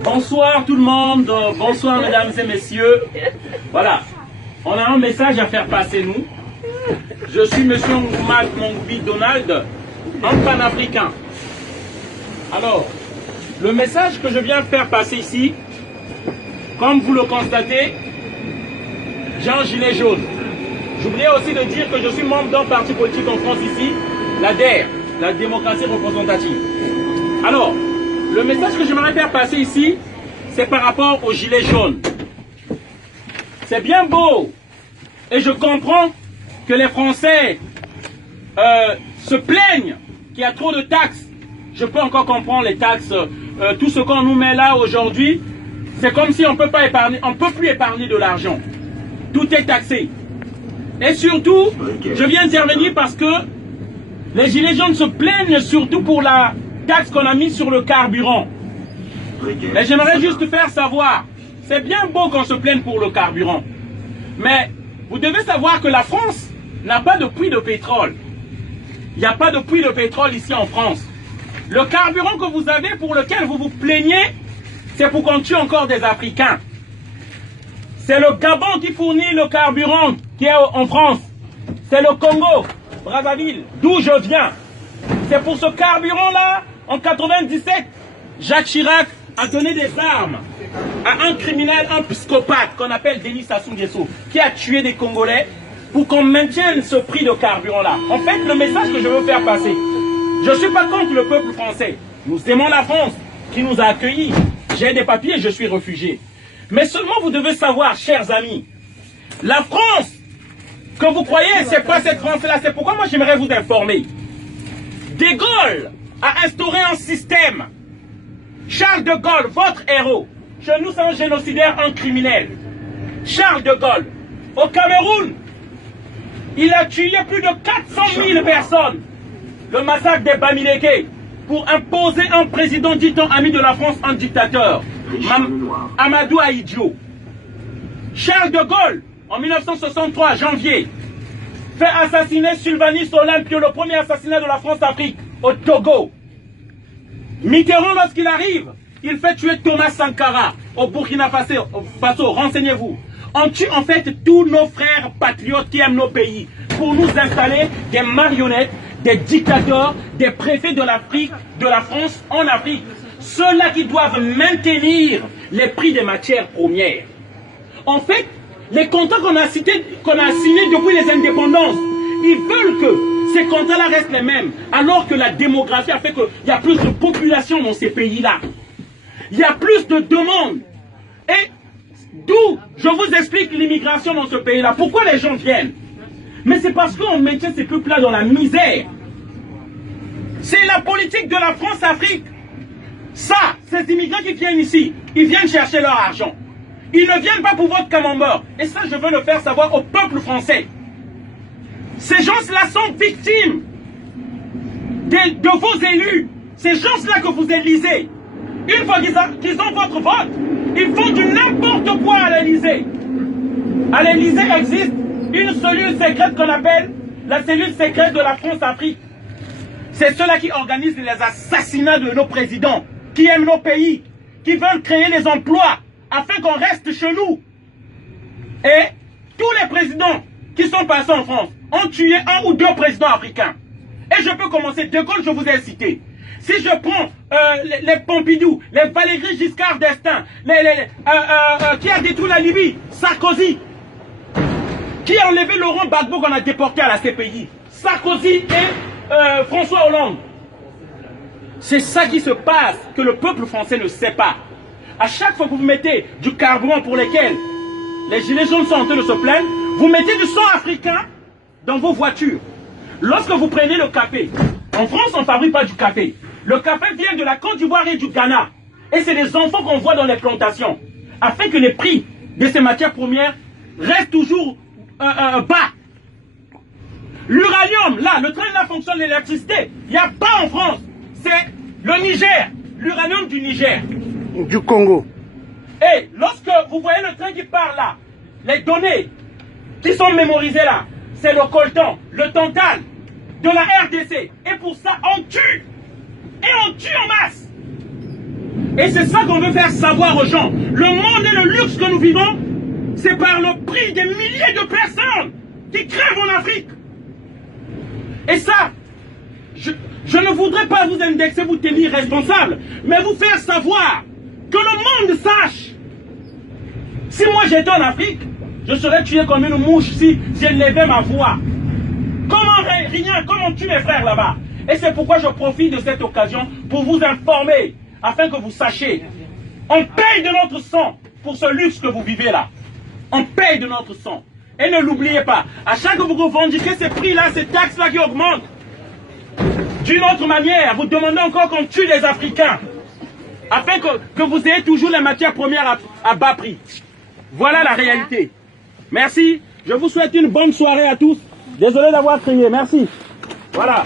Bonsoir tout le monde, bonsoir mesdames et messieurs. Voilà, on a un message à faire passer nous. Je suis monsieur Ngouma Mongbi Donald, un panafricain. Alors, le message que je viens faire passer ici, comme vous le constatez, j'ai un gilet jaune. J'oubliais aussi de dire que je suis membre d'un parti politique en France ici, la DER, la démocratie représentative. Alors, le message que j'aimerais faire passer ici, c'est par rapport au gilet jaune. C'est bien beau, et je comprends que les Français se plaignent qu'il y a trop de taxes. Je peux encore comprendre les taxes, tout ce qu'on nous met là aujourd'hui, c'est comme si on peut pas épargner, on peut plus épargner de l'argent. Tout est taxé. Et surtout, je viens intervenir parce que les gilets jaunes se plaignent surtout pour la taxe qu'on a mise sur le carburant. Mais j'aimerais juste faire savoir, c'est bien beau qu'on se plaigne pour le carburant, mais vous devez savoir que la France n'a pas de puits de pétrole. Il n'y a pas de puits de pétrole ici en France. Le carburant que vous avez, pour lequel vous vous plaignez, c'est pour qu'on tue encore des Africains. C'est le Gabon qui fournit le carburant qui est en France. C'est le Congo, Brazzaville, d'où je viens. C'est pour ce carburant-là, en 97, Jacques Chirac a donné des armes à un criminel, un psychopathe qu'on appelle Denis Sassou Nguesso, qui a tué des Congolais pour qu'on maintienne ce prix de carburant-là. En fait, le message que je veux faire passer, je ne suis pas contre le peuple français. Nous aimons la France qui nous a accueillis. J'ai des papiers, je suis réfugié. Mais seulement vous devez savoir, chers amis, la France que vous croyez, c'est pas cette France-là. C'est pourquoi moi j'aimerais vous informer. De Gaulle a instauré un système. Charles de Gaulle, votre héros, chez nous c'est un génocidaire, un criminel. Charles de Gaulle, au Cameroun, il a tué plus de 400 000 personnes. Le massacre des Bamileke, pour imposer un président dit-on ami de la France, un dictateur. Amadou Ahidjo. Charles de Gaulle, en 1963, janvier, fait assassiner Sylvanus Olympio, le premier assassinat de la France-Afrique, au Togo. Mitterrand, lorsqu'il arrive, il fait tuer Thomas Sankara, au Burkina Faso, renseignez-vous. On tue en fait tous nos frères patriotes qui aiment nos pays, pour nous installer des marionnettes, des dictateurs, des préfets de l'Afrique, de la France en Afrique. Ceux-là qui doivent maintenir les prix des matières premières. En fait, les contrats qu'on a signés depuis les indépendances, ils veulent que ces contrats-là restent les mêmes, alors que la démographie a fait qu'il y a plus de population dans ces pays-là. Il y a plus de demandes. Et d'où je vous explique l'immigration dans ce pays-là. Pourquoi les gens viennent? Mais c'est parce qu'on maintient ces peuples-là dans la misère. C'est la politique de la France-Afrique. Ça, ces immigrants qui viennent ici, ils viennent chercher leur argent. Ils ne viennent pas pour votre camembert. Et ça, je veux le faire savoir au peuple français. Ces gens-là sont victimes de vos élus. Ces gens-là que vous élisez. Une fois qu'ils ont votre vote, ils font du n'importe quoi à l'Élysée. À l'Élysée existe une cellule secrète qu'on appelle la cellule secrète de la France-Afrique. C'est ceux-là qui organisent les assassinats de nos présidents, qui aiment nos pays, qui veulent créer les emplois afin qu'on reste chez nous. Et tous les présidents qui sont passés en France ont tué un ou deux présidents africains. Et je peux commencer. De Gaulle, je vous ai cité. Si je prends les Pompidou, les Valéry Giscard d'Estaing, qui a détruit la Libye, Sarkozy, qui a enlevé Laurent Gbagbo qu'on a déporté à la CPI, Sarkozy et François Hollande. C'est ça qui se passe, que le peuple français ne sait pas. À chaque fois que vous mettez du carburant pour lesquels les gilets jaunes sont en train de se plaindre, vous mettez du sang africain dans vos voitures. Lorsque vous prenez le café, en France on ne fabrique pas du café. Le café vient de la Côte d'Ivoire et du Ghana. Et c'est les enfants qu'on voit dans les plantations. Afin que les prix de ces matières premières restent toujours bas. L'uranium, là, le train là fonctionne l'électricité. Il n'y a pas en France. C'est le Niger, l'uranium du Niger. Du Congo. Et lorsque vous voyez le train qui part là, les données qui sont mémorisées là, c'est le coltan, le tantal de la RDC. Et pour ça, on tue. Et on tue en masse. Et c'est ça qu'on veut faire savoir aux gens. Le monde et le luxe que nous vivons, c'est par le prix des milliers de personnes qui crèvent en Afrique. Et ça, je ne voudrais pas vous indexer, vous tenir responsable, mais vous faire savoir que le monde sache. Si moi j'étais en Afrique, je serais tué comme une mouche si j'élevais ma voix. Comment rien, comment on tue mes frères là-bas? Et c'est pourquoi je profite de cette occasion pour vous informer, afin que vous sachiez. On paye de notre sang pour ce luxe que vous vivez là. On paye de notre sang. Et ne l'oubliez pas, à chaque fois que vous revendiquez ces prix-là, ces taxes-là qui augmentent, d'une autre manière, vous demandez encore qu'on tue les Africains, afin que vous ayez toujours les matières premières à bas prix. Voilà la réalité. Merci. Je vous souhaite une bonne soirée à tous. Désolé d'avoir crié. Merci. Voilà.